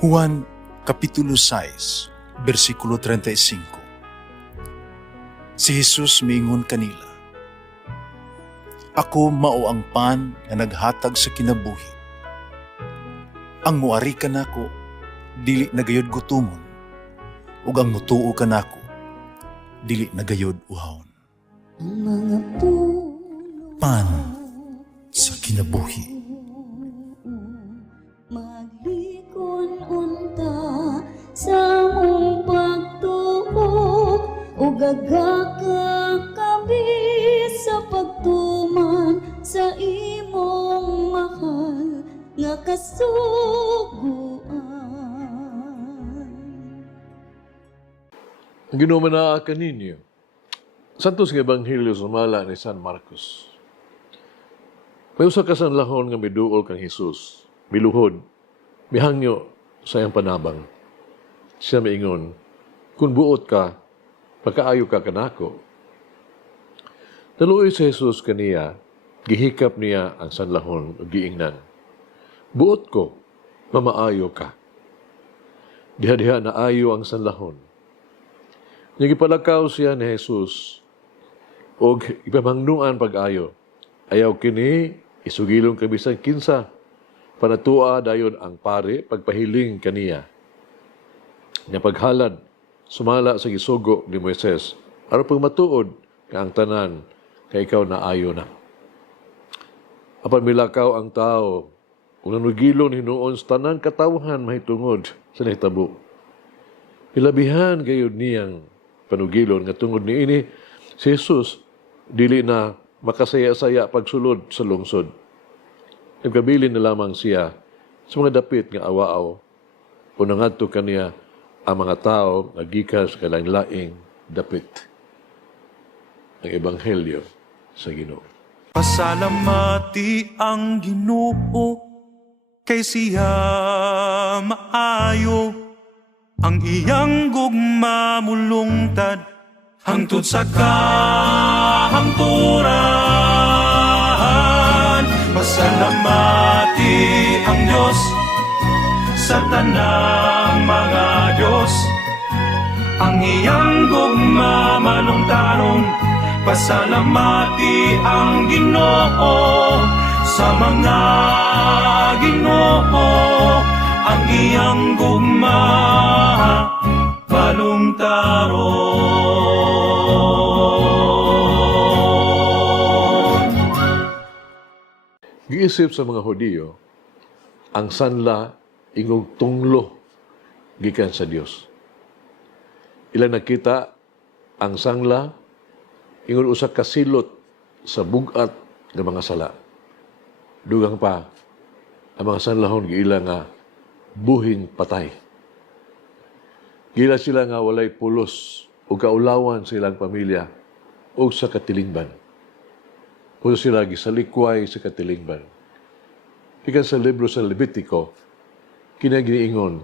Juan Kapitulo 6, versikulo 35. Si Jesus miingon kanila, "Ako mao ang pan nga naghatag sa kinabuhi. Ang muari kanako dili nagayod gutomon, ug ang mutuo kanako dili nagayod uhawon." Ang mga puno Pan sa kinabuhi. maglikon unta sa mong pagtuo ug gagaka kami sa pagtuman sa imong mahal nga kasuguan. Ang ginumanaa ninyo, Santos nga Ebanghelyo sumala ni San Marcos. May usa ka sanlahon nga miduol kang Hesus, miluhod, mihangyo sa iyang panabang. Siya miingon, "Kung buot ka, pagkaayo ka kanako." Daluoy si Jesus kaniya, gihikap niya ang sanlahon ug giingnan, "Buot ko, mamaayo ka." Diha-diha na ayo ang sanlahon. Nagipalakaw siya ni Jesus og ipamangnuan pag-ayo. Ayaw kini isugilong kabisan kinsa. Panatua dayon ang pare pagpahiling kaniya. Nga paghalad sumala sa gisugo ni Moises aron pagmatuod nga ang tanan kay ikaw na ayo na. Apan milakaw ang tao kung nanugilon hinuon sa tanan katawhan mahitungod sa nahitabo. Ilabihan gayud niyang panugilon nga tungod niini si Jesus dili na makasaya-saya pagsulod sa lungsod. Nagkabilin na lamang siya sa mga dapit nga awaaw o nangadto kaniya ang mga tao nga gikan sa kalain-laing dapit. Ang Ebanghelyo sa Ginoo. Pasalamati ang Ginoo kay siya maayo, ang iyang gugma mulungtad hangtod sa kahangturan. Pasalamati ang Diyos sa tanang mga Diyos, ang iyang gugma malungtaron. Pasalamati ang Ginoo sa mga Ginoo, ang iyang gugma malungtaron. Giisip sa mga Hudiyo, ang sanla ingog tunglo gikan sa Dios. Ilang nakita ang sangla ingog usa ka silot sa bugat ng mga sala. Dugang pa ang mga sanlahon giila nga buhing patay. Gila sila nga walay pulos o kaulawan sa ilang pamilya o sa katilingban. Kung sila gisalikway sa katilingban. Ikan sa libro sa Levitico, kinaginiingon,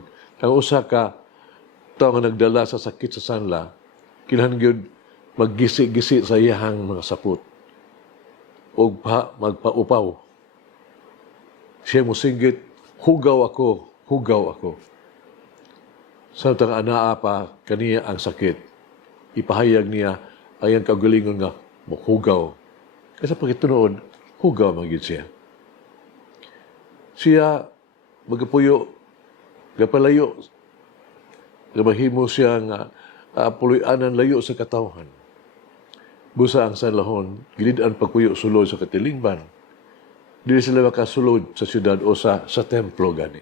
ang usa ka tao nga nagdala sa sakit sa sanla, kinahanglan maggisi-gisi sa iyahang mga sapot o magpaupaw. Siya musinggit, hugaw ako, hugaw ako. Samtang anaa pa kaniya ang sakit, ipahayag niya ayang kaugalingon nga muhugaw. Kasi pagitunood, hugaw magiging siya. Siya magapuyo, gapalayo, gabahimo siya nga puloy-anan layo sa katawhan. Busa ang sanlahon, gilidaan pagpuyo sulod sa katilingban. Dili sila makasulod sa syudad o sa templo gani.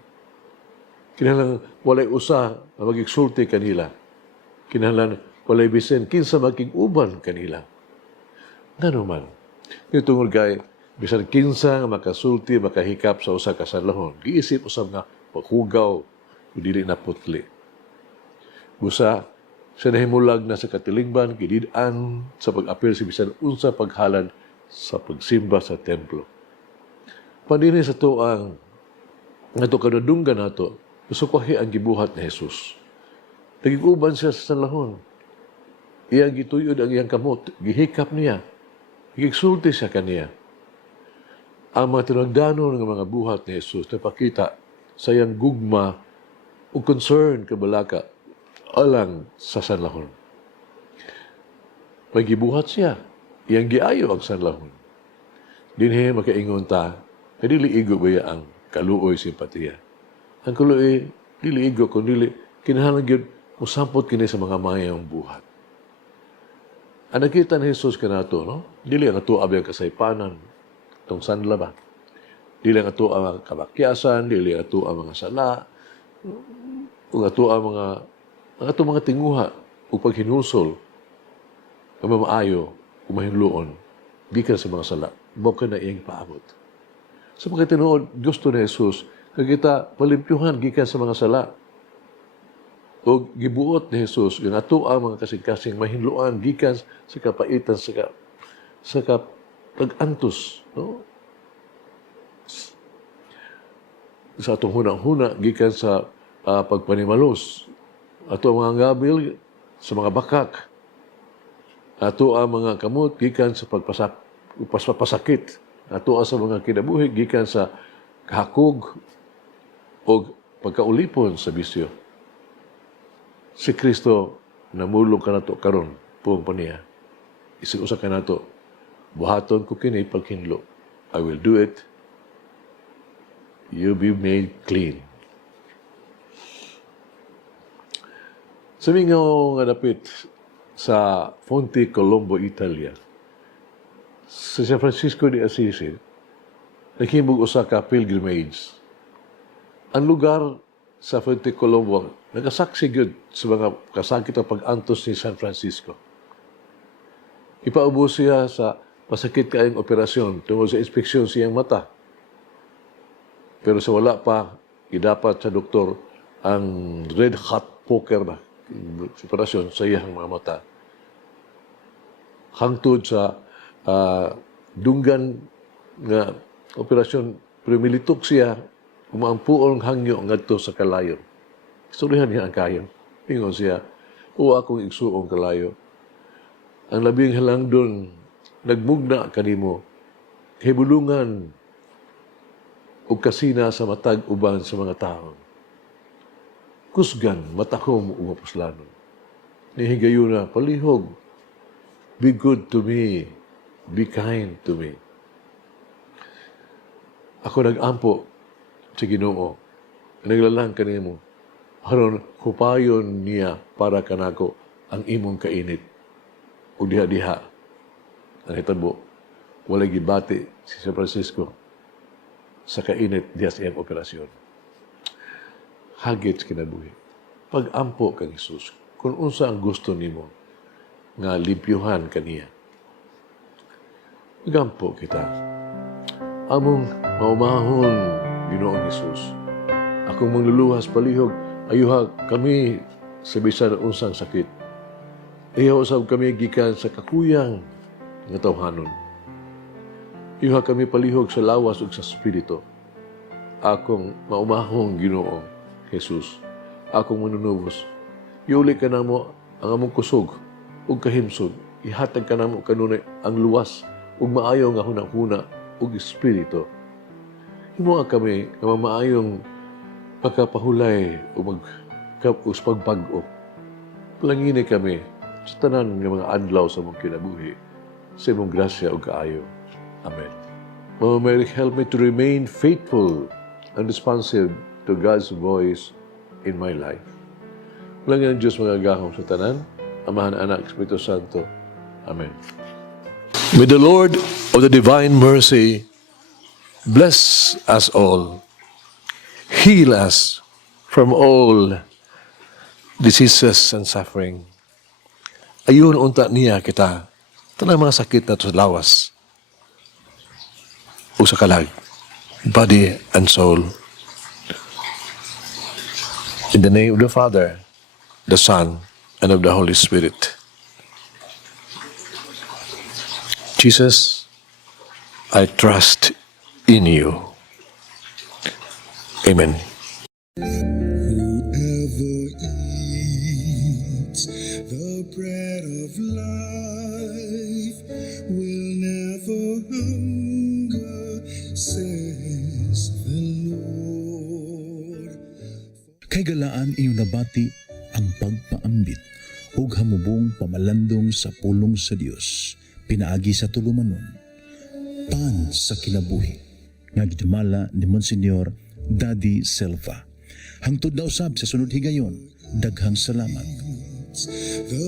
Kinahanglan walay usa na magigsulti kanila. Kinahanglan walay bisen kinsa maging-uban kanila. Ngano man, tungod kay bisan kinsa nga makasulti makahikap sa usa ka sanlahon, giisip usab nga paghugaw o dili na putli. Busa sa nahimulag na sa katilingban, gidid-an sa pag-apil si bisan unsa paghalad sa pagsimba sa templo. Pandini sa tuang nato kanudunggan nato, usukwahi ang gibuhat ni Jesus. Nagiguban siya sa sanlahon. Iyang gituyod ang iyang kamot, gihikap niya. Gigsulti siya kaniya. Ang mga tinagdanon ng mga buhat ni Jesus napakita sa iyang gugma o concern kabalaka alang sa sanlahon. Magibuhat siya, iyang giayo ang sanlahon. Dinhi makaingon ta, dili igo ba ang kaluoy simpatiya. Ang kaluoy, dili igo, kundi kinahanglan gyud musampot kini sa mga mayang buhat. Ang nakita ni Jesus kanato, no? Dili ang ato abiyang kasaypanan, itong sanla ba? Dili ang ato ang mga kabakyasan, dili ang ato ang mga sala, o ato ang mga tinguha, o paghinusol, ang mamaayo, o mahinluon, gikan sa mga sala, baka na iyang paabot. Sa mga tinuod, gusto ni Jesus, kagita palimpyuhan gikan sa mga sala, o gibuot ni Jesus, yung ato ang mga kasing-kasing mahinluan, gikan sa kapaitan, sa pag-antos, no? Sa atong hunang-huna, gikan sa pagpanimalos, ato ang mga gabil sa mga bakak, ato ang mga kamot, gikan sa pagpasakit, ato ang sa mga kinabuhi, gikan sa kahakog o pagkaulipon sa bisyo. Si Kristo namulong ka nato karon puong paniya. Isig-usa ka nato, buhaton ko kini paghinlo. I will do it. You'll be made clean. Sa mga nga dapit sa Fonte Colombo, Italia, sa San Francisco de Assisi, naghimog usa ka pilgrimage. Ang lugar sa Fonte Colombo, nagasaksi gyud sa mga kasakit ang pag-antos ni San Francisco. Ipaubos siya sa pasakit kaayong operasyon tungkol sa inspeksyon siyang mata. Pero sa wala pa, idapat sa doktor ang red hot poker na operasyon sa iyang mga mata. Hangtod sa dunggan nga operasyon, pero militok siya, umaampuon hangyo ngadto sa kalayo. Istoryahan niya ang kayo. Pingon siya, o akong igsuong kalayo. Ang labing halang doon, nagmugna kanimo, hibulungan o kasina sa matag uban sa mga tao. Kusgan, matakom o mapuslanon. Nihigayo na, palihog, be good to me, be kind to me. Ako nag-ampo sa Ginoo, naglalang kanimo, haron hupayon niya para kanako ang imong kainit o diha-diha. Ang hitabo, walay gibati si San Francisco sa kainit diha sa iyang operasyon. Hagit kinabuhi. Pag-ampo kang Jesus, kung unsa ang gusto nimo nga limpyuhan kaniya. Pag-ampo kita. Among maumahon, Ginoong Jesus. Akong mangluluhas palihog, ayuha kami sa bisan unsang sakit. Ayaw usab kami gikan sa kakuyang nga tawhanon. Ayuha kami palihog sa lawas ug sa spirito. Akong maumahong Ginoo Jesus. Akong manunubos. Iuli ka namo ang among kusog ug kahimsog. Ihatag ka namo kanunay ang luwas ug maayo nga hunahuna ug espiritu. Himuha kami nga maayong pagkapahulay o pagpag-o. Palangini kami sa tanan ng mga adlaw sa mong kinabuhi sa imong grasya o kaayo. Amen. Mama Mary, help me to remain faithful and responsive to God's voice in my life. Palangin ang Diyos mga gahom sa tanan, Amahan, Anak, Espiritu Santo. Amen. May the Lord of the divine mercy bless us all. Heal us from all diseases and suffering. Ayun unta niya kita. Tanang mga sakit na to sa lawas o sa kalag, body and soul. In the name of the Father, the Son, and of the Holy Spirit. Jesus, I trust in you. Amen. Whoever eats the bread of life will never hunger, says the Lord. Kay galaan inyo nabati ang pagpaambit ug hamubong pamalandong sa pulong sa Dios pinaagi sa tulumanon. Pan sa kinabuhi nga gidumala ni Monsignor Daddy Silva. Hangtod na usab sa sunod higayon, daghang salamat.